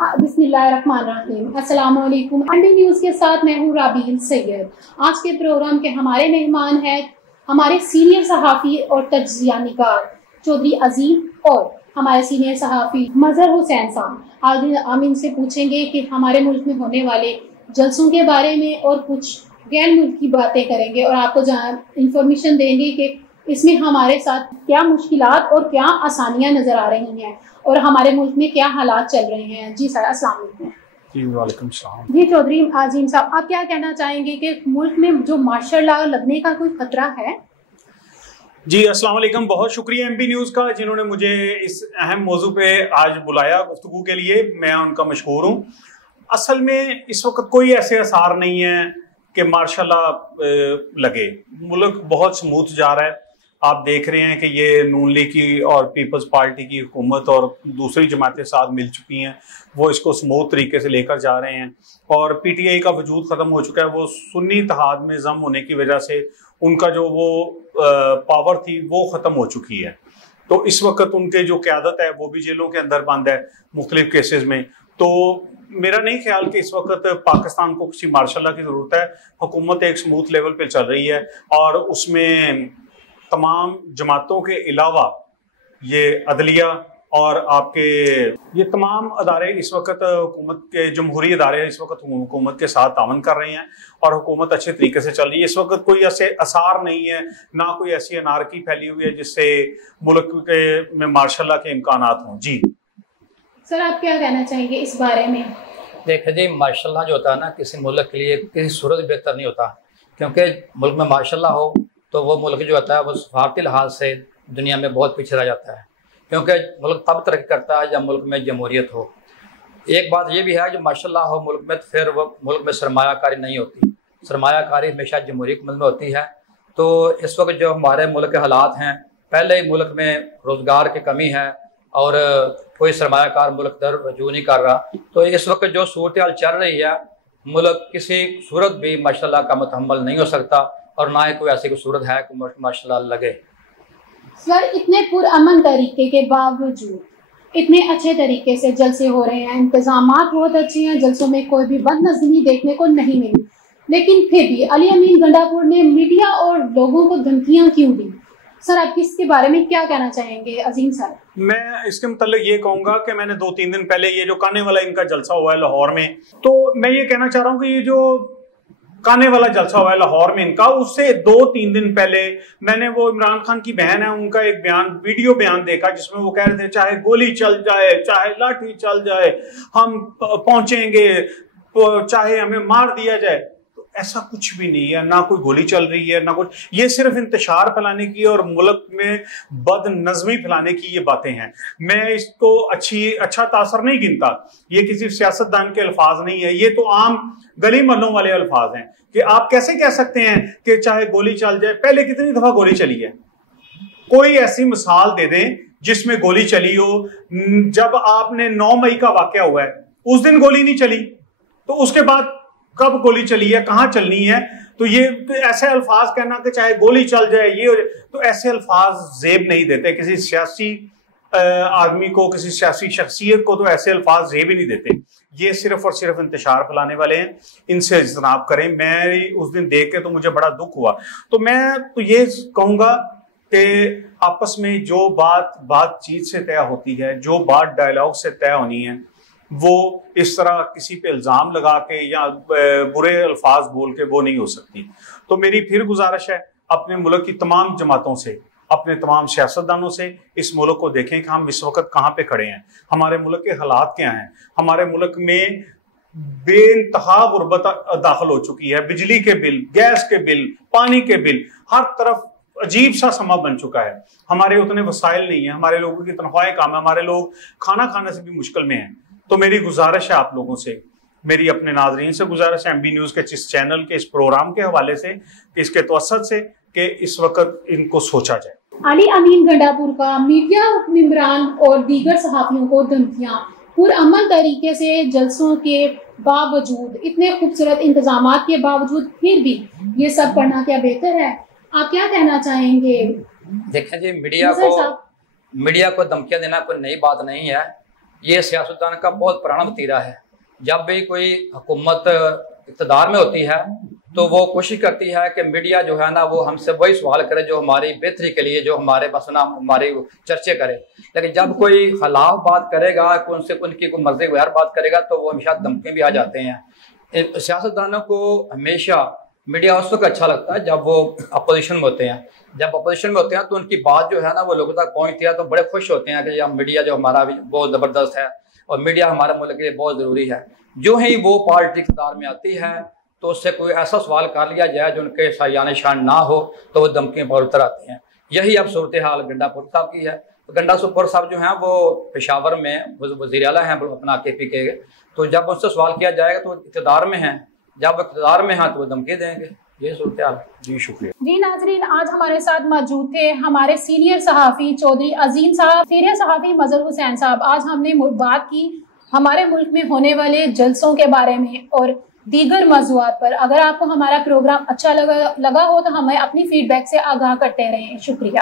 बिस्मिल्लाहिर्रहमानिर्रहीम। अस्सलाम वालेकुम। एमबी न्यूज़ के साथ मैं हूँ राबील सैयद। आज के प्रोग्राम के हमारे मेहमान हैं हमारे सीनियर सहाफ़ी और तज्ज़िया निगार चौधरी अजीम और हमारे सीनियर सहाफ़ी मज़हर हुसैन साहब। आज हम इनसे पूछेंगे कि हमारे मुल्क में होने वाले जलसों के बारे में और कुछ गैर मुल्क की बातें करेंगे और आपको इंफॉर्मेशन देंगे कि इसमें हमारे साथ क्या मुश्किलात और क्या आसानियाँ नज़र आ रही हैं और हमारे मुल्क में क्या हालात चल रहे हैं। जी सर, अस्सलाम वालेकुम। जी वालेकुम सलाम। जी चौधरी आजीम साहब, आप क्या कहना चाहेंगे कि मुल्क में जो मार्शल लॉ लगने का कोई खतरा है? जी अस्सलाम वालेकुम, बहुत शुक्रिया एमबी न्यूज़ का जिन्होंने मुझे इस अहम मौजू पे आज बुलाया गुफ्तगू के लिए। मैं उनका मशकूर हूँ। असल में इस वक्त कोई ऐसे आसार नहीं है कि मार्शल लॉ लगे। मुल्क बहुत स्मूथ जा रहा है। आप देख रहे हैं कि ये नून लीग की और पीपल्स पार्टी की हुकूमत और दूसरी जमातें साथ मिल चुकी हैं, वो इसको स्मूथ तरीके से लेकर जा रहे हैं और पीटीआई का वजूद ख़त्म हो चुका है। वो सुन्नी इत्तेहाद में जम होने की वजह से उनका जो वो पावर थी वो ख़त्म हो चुकी है। तो इस वक्त उनके जो क़यादत है वो भी जेलों के अंदर बंद है मुख्तलिफ केसेस में। तो मेरा नहीं ख्याल कि इस वक्त पाकिस्तान को किसी मार्शल लॉ की ज़रूरत है। हुकूमत एक स्मूथ लेवल पर चल रही है और उसमें तमाम जमातों के अलावा ये अदलिया और आपके ये तमाम अदारे इस वक्त हुकूमत के जमहूरी अदारे इस वक्त हुकूमत के साथ तावन कर रहे हैं और हुकूमत अच्छे तरीके से चल रही है। इस वक्त कोई ऐसे आसार नहीं है, ना कोई ऐसी अनारकी फैली हुई है जिससे मुल्क के में मार्शल लॉ के इम्कानात हों। जी सर, आप क्या कहना चाहेंगे इस बारे में? देखिए जी, मार्शल लॉ जो होता है ना, किसी मुल्क के लिए किसी सूरत बेहतर नहीं होता, क्योंकि मुल्क में मार्शल लॉ हो तो वो मुल्क जो होता है वो सफारती लिहाज से दुनिया में बहुत पीछे रह जाता है, क्योंकि मुल्क तब तरक्की करता है जब मुल्क में जमहूरियत हो। एक बात ये भी है जो मार्शल लॉ हो मुल्क में तो फिर वो मुल्क में सरमायाकारी नहीं होती। सरमायाकारी हमेशा जमहूरी हुकूमत में होती है। तो इस वक्त जो हमारे मुल्क के हालात हैं, पहले ही मुल्क में रोज़गार की कमी है और कोई सरमायाकार मुल्क दर रजू नहीं कर रहा। तो इस वक्त जो सूरत हाल चल रही है, मुल्क किसी सूरत भी मार्शल लॉ का मुतहम्मल नहीं हो सकता और ना ही कोई ऐसी कोई सूरत है कि मार्शल लॉ लगे। सर, इतने पुरअमन तरीके के बावजूद इतने अच्छे तरीके से जलसे हो रहे हैं, इंतजामात बहुत अच्छे हैं, जलसों में कोई भी बदनज़मी देखने को नहीं मिली, लेकिन फिर भी अली अमीन गंडापुर ने मीडिया और लोगों को धमकियां क्यों दी? सर, आप इसके बारे में क्या कहना चाहेंगे अजीम सर? मैं इसके मतलब ये कहूंगा कि मैंने 2-3 दिन पहले ये जो काने वाला इनका जलसा हुआ है लाहौर में, तो मैं ये कहना चाह रहा हूँ कि ये जो काने वाला जलसा हुआ है लाहौर में इनका, उससे 2-3 दिन पहले मैंने वो इमरान खान की बहन है उनका एक बयान, वीडियो बयान देखा जिसमें वो कह रहे थे चाहे गोली चल जाए, चाहे लाठी चल जाए, हम पहुंचेंगे, चाहे हमें मार दिया जाए। तो ऐसा कुछ भी नहीं है, ना कोई गोली चल रही है ना कुछ। ये सिर्फ इंतशार फैलाने की और मुल्क में बदनज़मी फैलाने की ये बातें हैं। मैं इसको अच्छा तासर नहीं गिनता। ये किसी सियासतदान के अल्फाज नहीं है, ये तो आम गली महलों वाले अल्फाज हैं कि आप कैसे कह सकते हैं कि चाहे गोली चल जाए। पहले कितनी दफा गोली चली है? कोई ऐसी मिसाल दे दें जिसमें गोली चली हो। जब आपने 9 मई का वाकया हुआ है उस दिन गोली नहीं चली, तो उसके बाद कब गोली चली है, कहां चलनी है? तो ये ऐसे अल्फाज कहना कि चाहे गोली चल जाए ये हो जाए, तो ऐसे अल्फाज जेब नहीं देते किसी सियासी आदमी को, किसी सियासी शख्सियत को तो ऐसे अल्फाज जेब ही नहीं देते। ये सिर्फ और सिर्फ इंतशार फैलाने वाले हैं, इनसे इज्तनाब करें। मैं उस दिन देख के तो मुझे बड़ा दुख हुआ। तो मैं तो ये कहूंगा कि आपस में जो बातचीत से तय होती है, जो बात डायलॉग से तय होनी है, वो इस तरह किसी पे इल्ज़ाम लगा के या बुरे अल्फाज बोल के वो नहीं हो सकती। तो मेरी फिर गुजारिश है अपने मुल्क की तमाम जमातों से, अपने तमाम सियासतदानों से, इस मुल्क को देखें कि हम इस वक्त कहाँ पे खड़े हैं, हमारे मुल्क के हालात क्या हैं। हमारे मुल्क में बेइंतहा गुर्बत दाखिल हो चुकी है। बिजली के बिल, गैस के बिल, पानी के बिल, हर तरफ अजीब सा समा बन चुका है। हमारे उतने वसाइल नहीं है, हमारे लोगों की तनख्वाहें कम है, हमारे लोग खाना खाने से भी मुश्किल में हैं। तो मेरी गुजारिश है आप लोगों से, मेरी अपने नाजरीन से गुजारिश है, एमबी न्यूज़ के इस चैनल के इस प्रोग्राम के हवाले से, इसके तवस्सुत से, कि इस वक्त इनको सोचा जाए। अली अमीन गंडापुर का मीडिया मेंबरान और दीगर सहाफियों को धमकियां पुरअमन तरीके से जलसों के बावजूद, इतने खूबसूरत इंतजामात के बावजूद फिर भी ये सब करना क्या बेहतर है? आप क्या कहना चाहेंगे? देखें जी, मीडिया को धमकियां देना कोई नई बात नहीं है। ये सियासतदान का बहुत पुराना वतीरा है। जब भी कोई हुकूमत इक़्तिदार में होती है तो वो कोशिश करती है कि मीडिया जो है ना वो हमसे वही सवाल करे जो हमारी बेहतरी के लिए, जो हमारे बस ना हमारे चर्चे करे। लेकिन जब कोई खिलाफ बात करेगा, उनसे उनकी कोई मर्जी गैर बात करेगा तो वो हमेशा धमकी भी आ जाते हैं। सियासतदानों को हमेशा मीडिया उस वक्त अच्छा लगता है जब वो अपोजिशन में होते हैं। जब अपोजिशन में होते हैं तो उनकी बात जो है ना वो लोगों तक पहुँचती है तो बड़े खुश होते हैं कि मीडिया जो हमारा भी बहुत ज़बरदस्त है और मीडिया हमारे मुल्क के लिए बहुत ज़रूरी है। जो ही वो पार्टी इक़्तिदार में आती है तो उससे कोई ऐसा सवाल कर लिया जाए जो उनके सायान शान ना हो तो वो धमकियों पर उतर आते हैं। यही अब सूरत हाल गंडापुर साहब की है। तो गंडापुर साहब जो हैं वो पेशावर में वज़ीर आला हैं अपना KP के, तो जब उनसे सवाल किया जाएगा तो इक़्तिदार में हैं, जब इक़्तिदार में हैं तो वो धमकी देंगे। ये सूरत हाल। जी शुक्रिया। जी नाज़रीन, आज हमारे साथ मौजूद थे हमारे सीनियर सहाफ़ी चौधरी अजीम साहब, सीनियर सहाफ़ी मजहर हुसैन साहब। आज हमने बात की हमारे मुल्क में होने वाले जलसों के बारे में और दीगर मौज़ूआत पर। अगर आपको हमारा प्रोग्राम अच्छा लगा हो तो हमें अपनी फीडबैक से आगाह करते रहें। शुक्रिया।